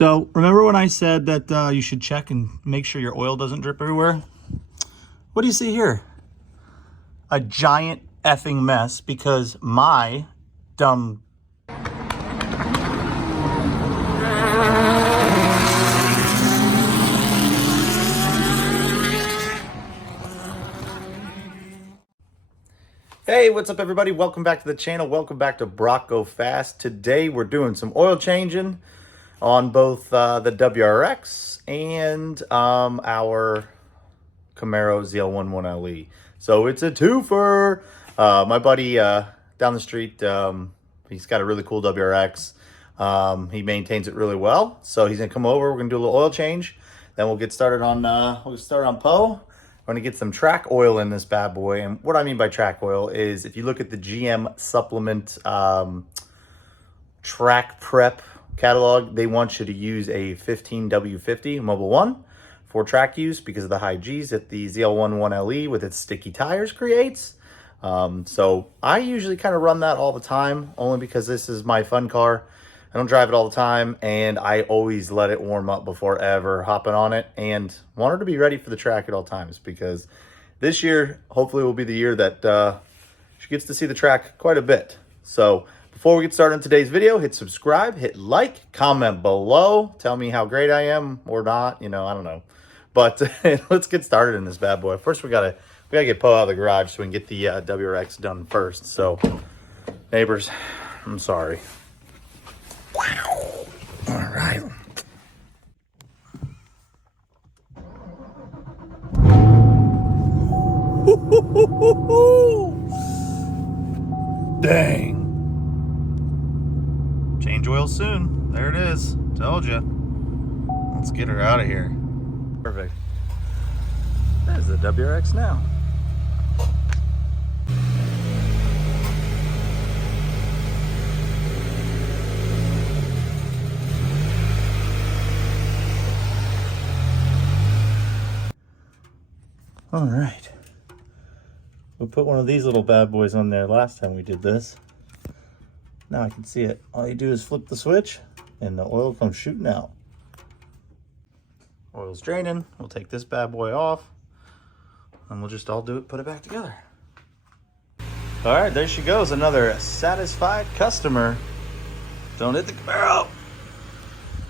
So remember when I said that you should check and make sure your oil doesn't drip everywhere? What do you see here? A giant effing mess because my dumb... Hey, what's up everybody? Welcome back to the channel. Welcome back to Brock Go Fast. Today we're doing some oil changing on both the WRX and our Camaro ZL1 1LE. So it's a twofer. My buddy down the street, he's got a really cool WRX. He maintains it really well. So he's gonna come over. We're gonna do a little oil change. Then we'll get started on Poe. We're gonna get some track oil in this bad boy. And what I mean by track oil is if you look at the GM supplement track prep catalog, they want you to use a 15W50 Mobile 1 for track use because of the high G's that the ZL1 1LE with its sticky tires creates. So I usually kind of run that all the time, only because this is my fun car. I don't drive it all the time, and I always let it warm up before ever hopping on it, and want her to be ready for the track at all times, because this year hopefully will be the year that she gets to see the track quite a bit. So before we get started on today's video, hit subscribe, hit like, comment below, tell me how great I am or not, you know, I don't know. But let's get started in this bad boy. First, we gotta get Poe out of the garage so we can get the WRX done first. So, neighbors, I'm sorry. Wow. All right. Dang. Change oil soon. There it is. Told you. Let's get her out of here. Perfect. There's the WRX now. All right. We put one of these little bad boys on there last time we did this. Now I can see it. All you do is flip the switch and the oil comes shooting out. Oil's draining. We'll take this bad boy off and we'll just all do it, put it back together. All right, there she goes. Another satisfied customer. Don't hit the Camaro.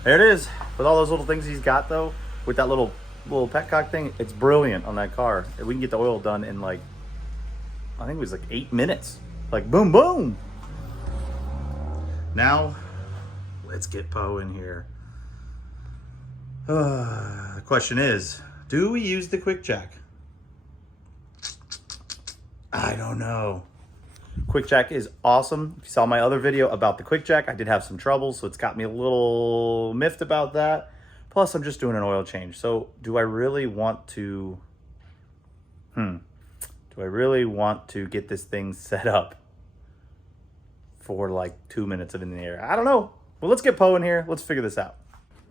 There it is. With all those little things he's got though, with that little petcock thing, it's brilliant on that car. We can get the oil done in like, I think it was like 8 minutes. Like boom, boom. Now, let's get Poe in here. The question is, do we use the quick jack? I don't know. Quick jack is awesome. If you saw my other video about the quick jack, I did have some trouble, so it's got me a little miffed about that. Plus, I'm just doing an oil change. So, do I really want to... Do I really want to get this thing set up for like 2 minutes of in the air? I don't know. Well, let's get Poe in here. Let's figure this out.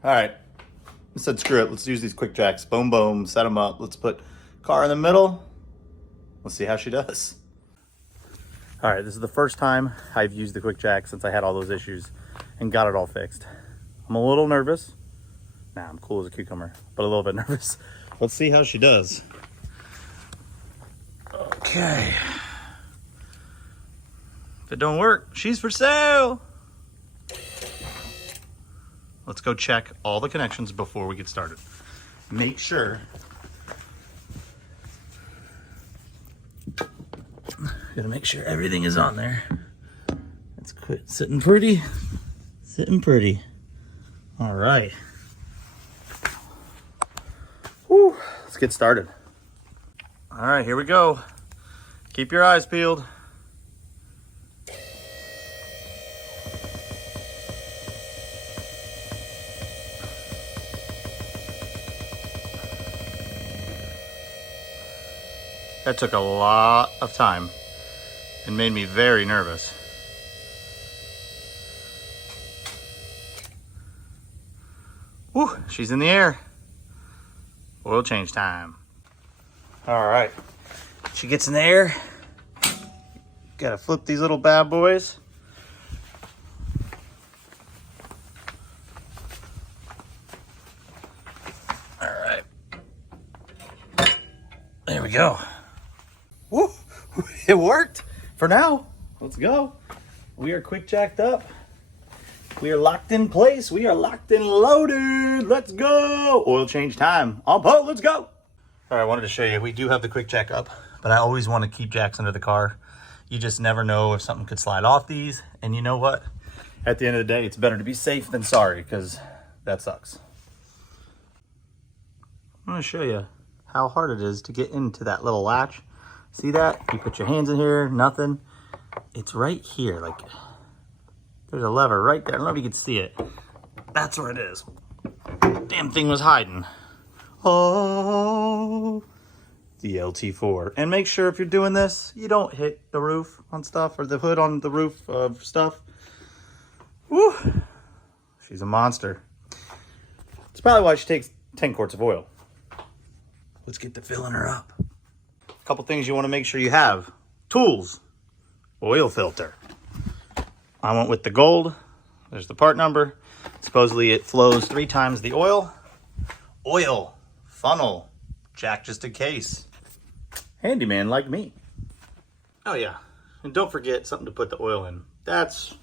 All right. I said, screw it. Let's use these quick jacks. Boom, boom. Set them up. Let's put car in the middle. Let's see how she does. All right. This is the first time I've used the quick jack since I had all those issues and got it all fixed. I'm a little nervous. Nah, I'm cool as a cucumber, but a little bit nervous. Let's see how she does. Okay. If it don't work, she's for sale. Let's go check all the connections before we get started. Make sure. Gotta make sure everything is on there. Let's quit sitting pretty. Sitting pretty. All right. Whew, let's get started. All right, here we go. Keep your eyes peeled. That took a lot of time and made me very nervous. Whew, she's in the air. Oil change time. All right, she gets in the air. Gotta flip these little bad boys. we go. Woo! It worked for now. Let's go. We are quick jacked up. We are locked in place. We are locked and loaded. Let's go. Oil change time. On boat. Let's go. All right, I wanted to show you. We do have the quick jack up, but I always want to keep jacks under the car. You just never know if something could slide off these. And you know what? At the end of the day, it's better to be safe than sorry, because that sucks. I'm going to show you how hard it is to get into that little latch. See that? You put your hands in here, nothing. It's right here. Like, there's a lever right there. I don't know if you can see it. That's where it is. Damn thing was hiding. Oh, the LT4. And make sure if you're doing this, you don't hit the roof on stuff or the hood on the roof of stuff. Woo! She's a monster. It's probably why she takes 10 quarts of oil. Let's get to filling her up. A couple things you want to make sure you have. Tools. Oil filter. I went with the gold. There's the part number. Supposedly it flows 3 times the oil. Oil. Funnel. Jack just in case. Handyman like me. Oh yeah. And don't forget something to put the oil in. That's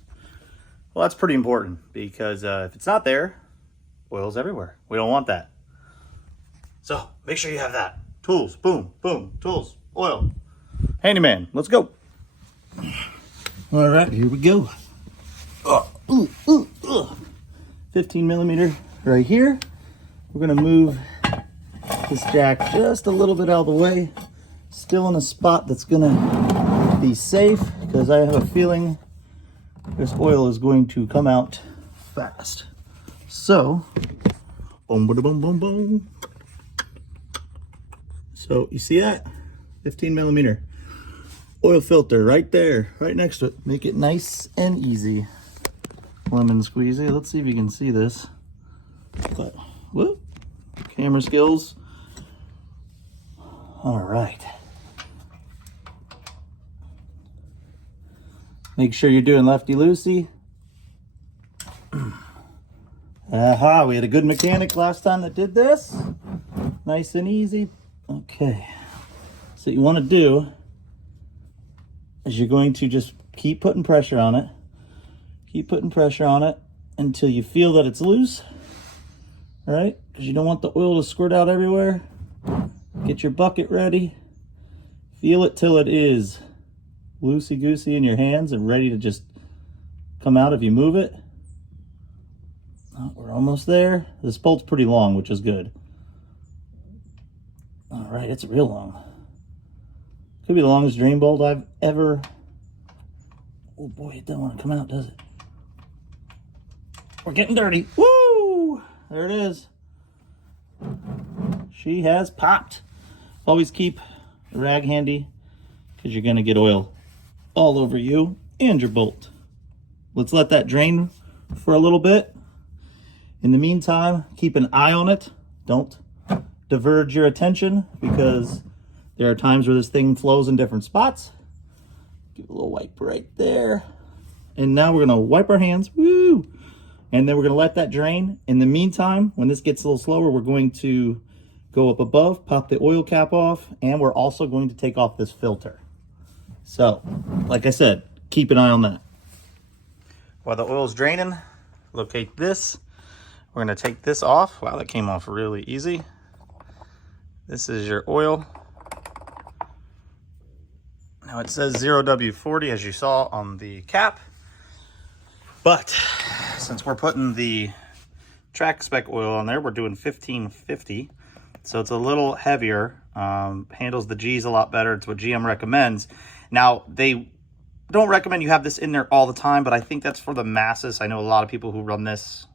pretty important, because if it's not there, oil's everywhere. We don't want that. So make sure you have that. Tools. Boom. Boom. Tools. Oil. Handyman. Let's go. All right. Here we go. 15 millimeter right here. We're going to move this jack just a little bit out of the way. Still in a spot that's going to be safe, because I have a feeling this oil is going to come out fast. So, boom, boom, boom, boom, boom. So you see that? 15 millimeter oil filter right there, right next to it. Make it nice and easy. Lemon squeezy. Let's see if you can see this. But, whoop, camera skills. All right. Make sure you're doing lefty-loosey. Aha, we had a good mechanic last time that did this. Nice and easy. Okay. So what you want to do is you're going to just keep putting pressure on it. Keep putting pressure on it until you feel that it's loose. All right? Because you don't want the oil to squirt out everywhere. Get your bucket ready. Feel it till it is loosey-goosey in your hands and ready to just come out if you move it. Oh, we're almost there. This bolt's pretty long, which is good. All right, it's real long. Could be the longest drain bolt I've ever... Oh boy, it doesn't want to come out, does it? We're getting dirty. Woo! There it is. She has popped. Always keep a rag handy, because you're going to get oil all over you and your bolt. Let's let that drain for a little bit. In the meantime, keep an eye on it. Don't diverge your attention, because there are times where this thing flows in different spots. Give a little wipe right there. And now we're going to wipe our hands. Woo! And then we're going to let that drain. In the meantime, when this gets a little slower, we're going to go up above, pop the oil cap off, and we're also going to take off this filter. So, like I said, keep an eye on that. While the oil's draining, locate this. We're going to take this off. Wow, that came off really easy. This is your oil. Now it says 0W40 as you saw on the cap. But since we're putting the track spec oil on there, we're doing 1550. So it's a little heavier. Handles the G's a lot better. It's what GM recommends. Now, they don't recommend you have this in there all the time, but I think that's for the masses. I know a lot of people who run this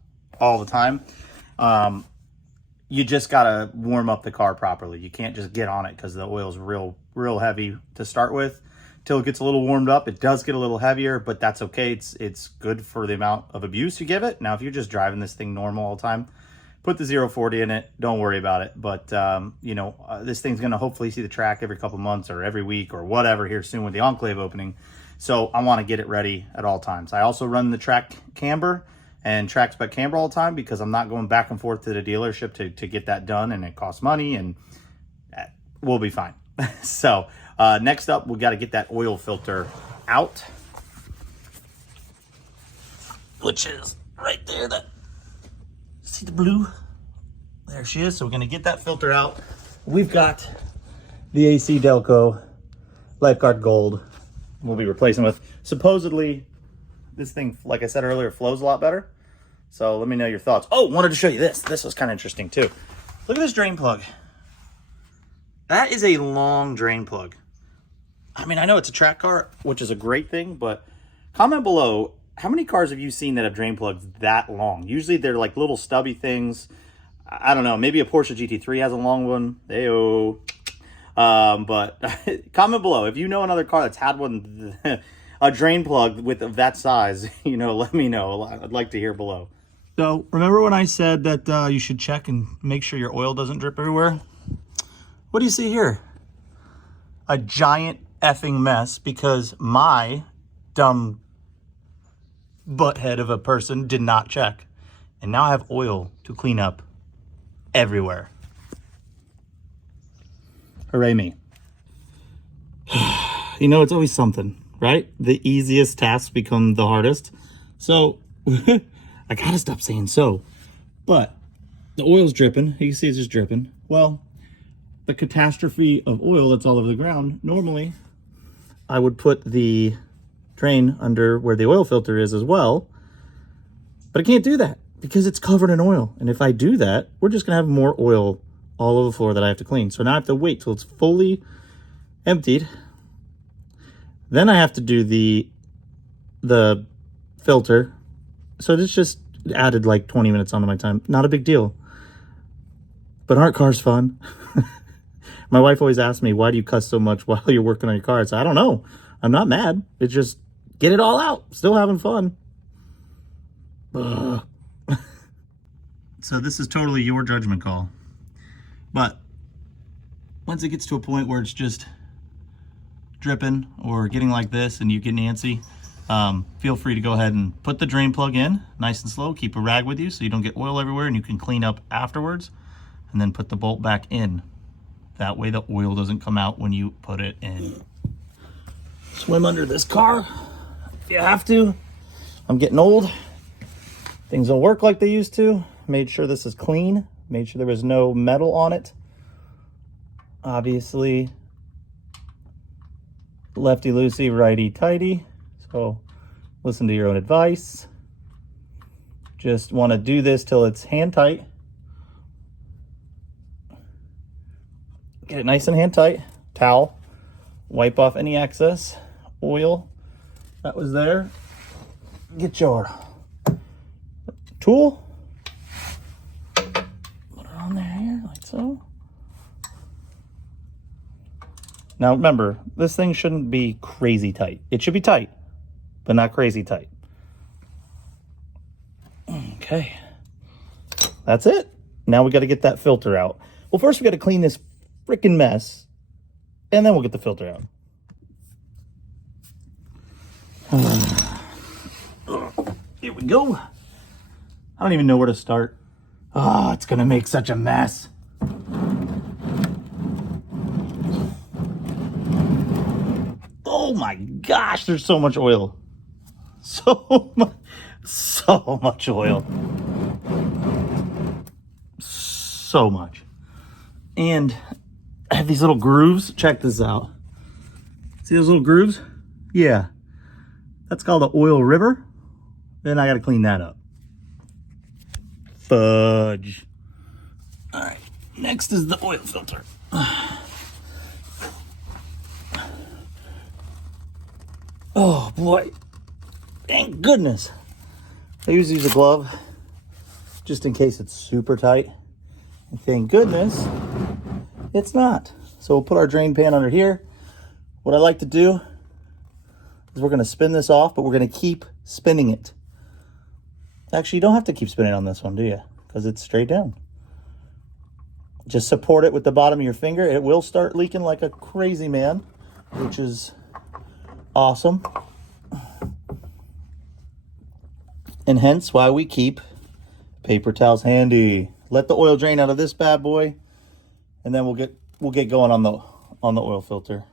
all the time. You just got to warm up the car properly. You can't just get on it, because the oil's real heavy to start with. Till it gets a little warmed up, it does get a little heavier, but that's okay. It's good for the amount of abuse you give it. Now, if you're just driving this thing normal all the time, put the 040 in it. Don't worry about it. But, you know, this thing's going to hopefully see the track every couple months or every week or whatever here soon with the Enclave opening. So I want to get it ready at all times. I also run the track camber and track spec camber all the time, because I'm not going back and forth to the dealership to get that done, and it costs money, and we'll be fine. So next up, we got to get that oil filter out, which is right there. That, see the blue? There she is. So we're going to get that filter out. We've got the AC Delco Lifeguard Gold we'll be replacing with. Supposedly, this thing, like I said earlier, flows a lot better. So let me know your thoughts. Oh, wanted to show you this. This was kind of interesting too. Look at this drain plug. That is a long drain plug. I mean, I know it's a track car, which is a great thing, but comment below, how many cars have you seen that have drain plugs that long? Usually they're like little stubby things. I don't know, maybe a Porsche GT3 has a long one. Ayo. But comment below if you know another car that's had one, a drain plug with that size, you know, let me know. I'd like to hear below. So remember when I said that you should check and make sure your oil doesn't drip everywhere? What do you see here? A giant effing mess because my dumb butthead of a person did not check. And now I have oil to clean up everywhere. Hooray me. You know, it's always something, right? The easiest tasks become the hardest. So, I gotta stop saying so. But, the oil's dripping. You can see it's just dripping. Well, the catastrophe of oil that's all over the ground, normally, I would put the drain under where the oil filter is as well. But I can't do that because it's covered in oil. And if I do that, we're just gonna have more oil all over the floor that I have to clean. So now I have to wait till it's fully emptied. Then I have to do the filter. So it's just added like 20 minutes onto my time. Not a big deal. But aren't cars fun? My wife always asks me, why do you cuss so much while you're working on your car? I say, I don't know. I'm not mad. It's just get it all out. Still having fun. Ugh. So this is totally your judgment call. But once it gets to a point where it's just dripping or getting like this and you get antsy, feel free to go ahead and put the drain plug in nice and slow. Keep a rag with you so you don't get oil everywhere and you can clean up afterwards. And then put the bolt back in. That way the oil doesn't come out when you put it in. Swim under this car if you have to. I'm getting old. Things don't work like they used to. Made sure this is clean. Made sure there was no metal on it. Obviously, lefty-loosey, righty-tighty. So listen to your own advice. Just want to do this till it's hand tight. Get it nice and hand tight. Towel. Wipe off any excess oil that was there. Get your tool. Put it on there here, like so. Now remember, this thing shouldn't be crazy tight. It should be tight, but not crazy tight. Okay. That's it. Now we got to get that filter out. Well, first we got to clean this freaking mess, and then we'll get the filter out. Here we go. I don't even know where to start. Oh, it's gonna make such a mess. Oh my gosh, there's so much oil. So much oil. So much. And I have these little grooves. Check this out. See those little grooves? Yeah. That's called the oil river. Then I got to clean that up. Fudge. All right. Next is the oil filter. Oh boy. Thank goodness. I usually use a glove just in case it's super tight. And thank goodness it's not. So we'll put our drain pan under here. What I like to do is we're going to spin this off, but we're going to keep spinning it. Actually, you don't have to keep spinning on this one, do you? Because it's straight down. Just support it with the bottom of your finger. It will start leaking like a crazy man, which is awesome. And hence why we keep paper towels handy. Let the oil drain out of this bad boy, and then we'll get going on the on the oil filter.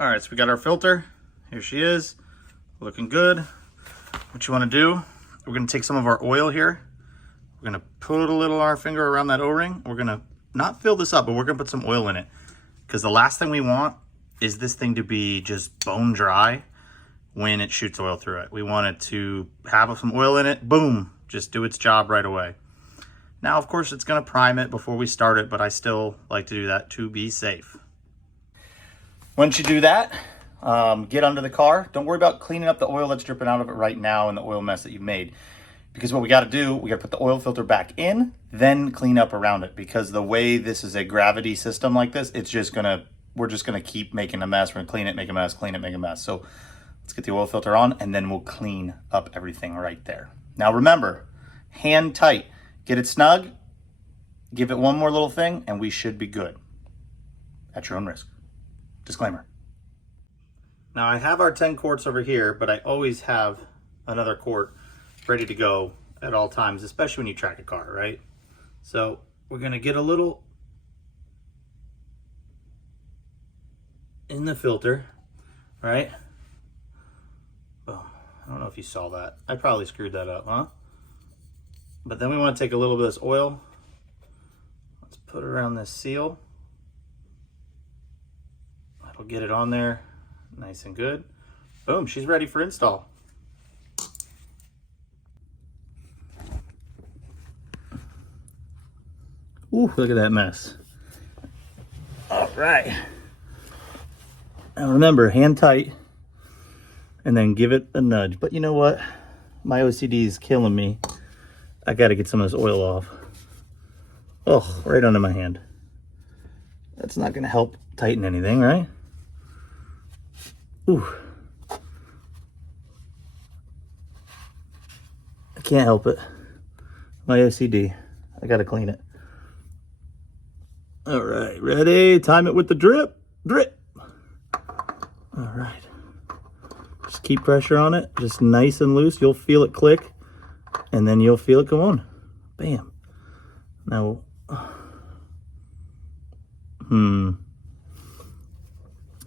All right, so we got our filter. Here she is, looking good. What you want to do, we're going to take some of our oil here. We're going to put a little of our finger around that O-ring. We're going to not fill this up, but we're going to put some oil in it, because the last thing we want is this thing to be just bone dry when it shoots oil through it. We want it to have some oil in it, boom, just do its job right away. Now, of course, it's going to prime it before we start it, but I still like to do that to be safe. Once you do that, get under the car. Don't worry about cleaning up the oil that's dripping out of it right now and the oil mess that you've made. Because what we got to do, we got to put the oil filter back in, then clean up around it. Because the way this is a gravity system like this, it's just going to, we're just going to keep making a mess. We're going to clean it, make a mess, clean it, make a mess. So let's get the oil filter on, and then we'll clean up everything right there. Now remember, hand tight. Get it snug, give it one more little thing, and we should be good. At your own risk. Disclaimer. Now I have our 10 quarts over here, but I always have another quart ready to go at all times, especially when you track a car, right? So we're gonna get a little in the filter, right? Oh, I don't know if you saw that. I probably screwed that up, huh? But then we want to take a little bit of this oil. Let's put it around this seal. That'll get it on there nice and good. Boom, she's ready for install. Ooh, look at that mess. All right. Now remember, hand tight, and then give it a nudge. But you know what? My OCD is killing me. I gotta get some of this oil off. Oh, right under my hand. That's not gonna help tighten anything, right? Ooh. I can't help it. My OCD. I gotta clean it. All right, ready? Time it with the drip. Drip. All right. Just keep pressure on it, just nice and loose. You'll feel it click. And then you'll feel it go on. Bam. Now,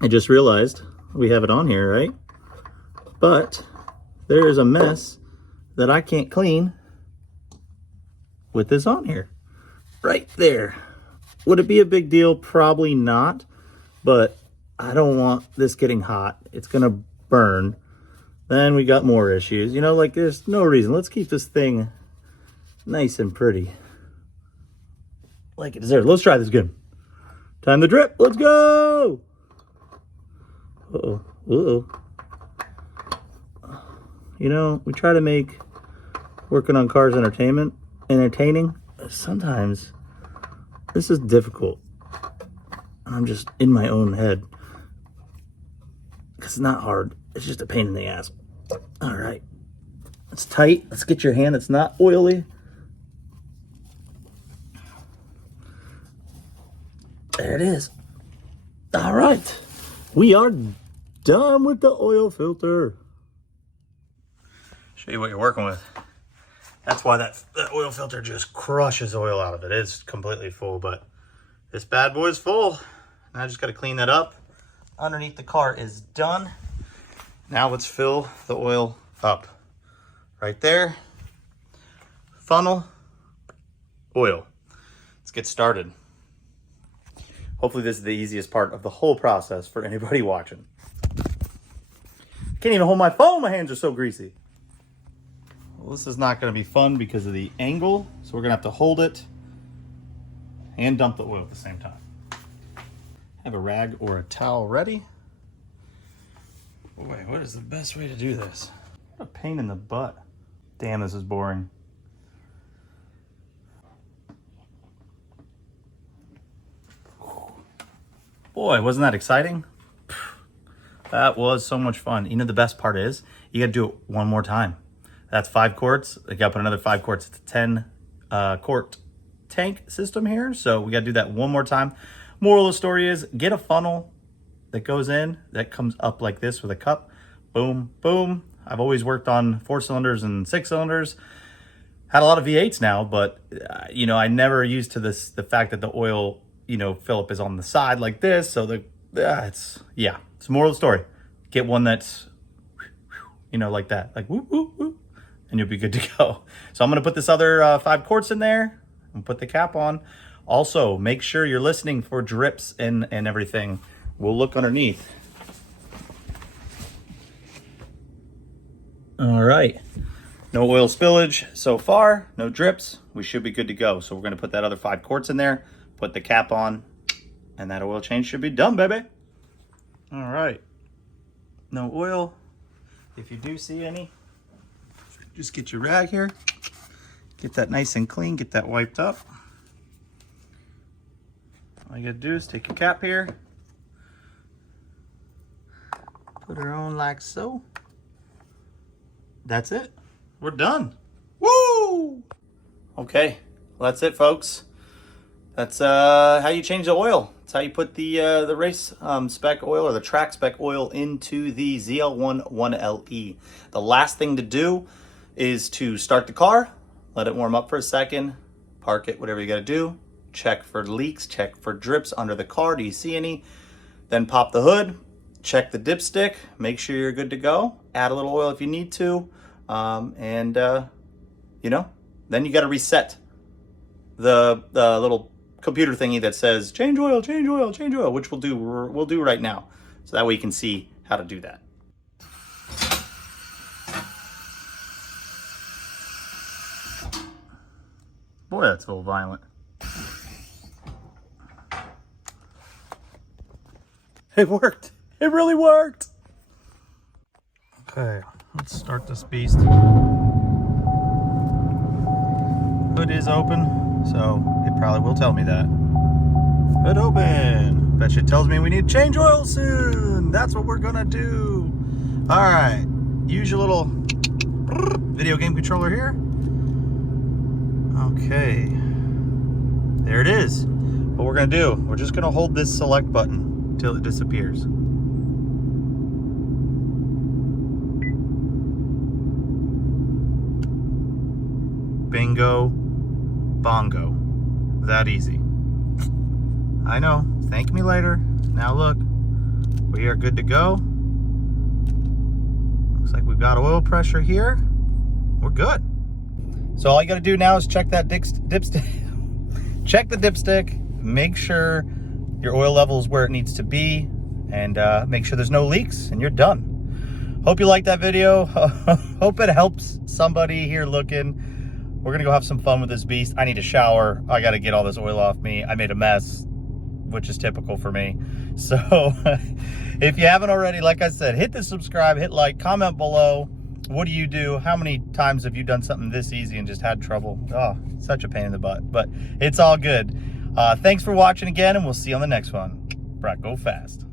I just realized we have it on here, right? But there is a mess that I can't clean with this on here. Right there. Would it be a big deal? Probably not. But I don't want this getting hot. It's going to burn. Then we got more issues. You know, like there's no reason. Let's keep this thing nice and pretty. Like it deserves. Let's try this again. Time to drip. Let's go. Uh-oh. Uh-oh. You know, we try to make working on cars entertaining. Sometimes this is difficult. I'm just in my own head. It's not hard. It's just a pain in the ass. All right. It's tight. Let's get your hand that's not oily. There it is. All right. We are done with the oil filter. Show you what you're working with. That's why that oil filter just crushes oil out of it. It's completely full, but this bad boy is full. And I just got to clean that up. Underneath the car is done. Now let's fill the oil up. Right there. Funnel. Oil. Let's get started. Hopefully this is the easiest part of the whole process for anybody watching. Can't even hold my phone. My hands are so greasy. Well, this is not going to be fun because of the angle. So we're going to have to hold it and dump the oil at the same time. Have a rag or a towel ready. Boy, what is the best way to do this? What a pain in the butt. Damn, this is boring. Boy, wasn't that exciting? That was so much fun. You know, the best part is you got to do it one more time. That's 5 quarts. I got to put another 5 quarts. It's a 10 quart tank system here. So we got to do that one more time. Moral of the story is get a funnel that goes in, that comes up like this with a cup. Boom, boom. I've always worked on 4 cylinders and 6 cylinders. Had a lot of V8s now, but you know, I never used to the fact that the oil, you know, Phillip is on the side like this. So the it's the moral of the story. Get one that's, you know, like that, like whoop, whoop, whoop, and you'll be good to go. So I'm gonna put this other 5 quarts in there and put the cap on. Also, make sure you're listening for drips and everything. We'll look underneath. All right, no oil spillage so far, no drips. We should be good to go. So we're gonna put that other 5 quarts in there, put the cap on, and that oil change should be done, baby. All right, no oil. If you do see any, just get your rag here, get that nice and clean, get that wiped up. All you gotta do is take your cap here, put her on like so. That's it. We're done. Woo! Okay, well, that's it, folks. That's how you change the oil. That's how you put the race spec oil or the track spec oil into the ZL1 1LE. The last thing to do is to start the car, let it warm up for a second, park it, whatever you gotta do, check for leaks, check for drips under the car. Do you see any? Then pop the hood, check the dipstick, make sure you're good to go. Add a little oil if you need to, you know, then you gotta reset the little computer thingy that says change oil, change oil, change oil, which we'll do right now, so that way you can see how to do that. Boy, that's a little violent. It worked. It really worked. Okay, let's start this beast. Hood is open, so it probably will tell me that. Hood open. Bet you it tells me we need to change oil soon. That's what we're gonna do. All right, use your little video game controller here. Okay, there it is. What we're gonna do, we're just gonna hold this select button until it disappears. Bingo, bongo. That easy. I know, thank me later. Now look, we are good to go. Looks like we've got oil pressure here. We're good. So all you gotta do now is check that dipstick. Check the dipstick, make sure your oil level is where it needs to be, and make sure there's no leaks, and you're done. Hope you liked that video. Hope it helps somebody here looking. We're gonna go have some fun with this beast. I need a shower. I gotta get all this oil off me. I made a mess, which is typical for me. So if you haven't already, like I said, hit the subscribe, hit like, comment below. What do you do? How many times have you done something this easy and just had trouble? Oh, such a pain in the butt, but it's all good. Thanks for watching again, and we'll see you on the next one. Brock, go fast.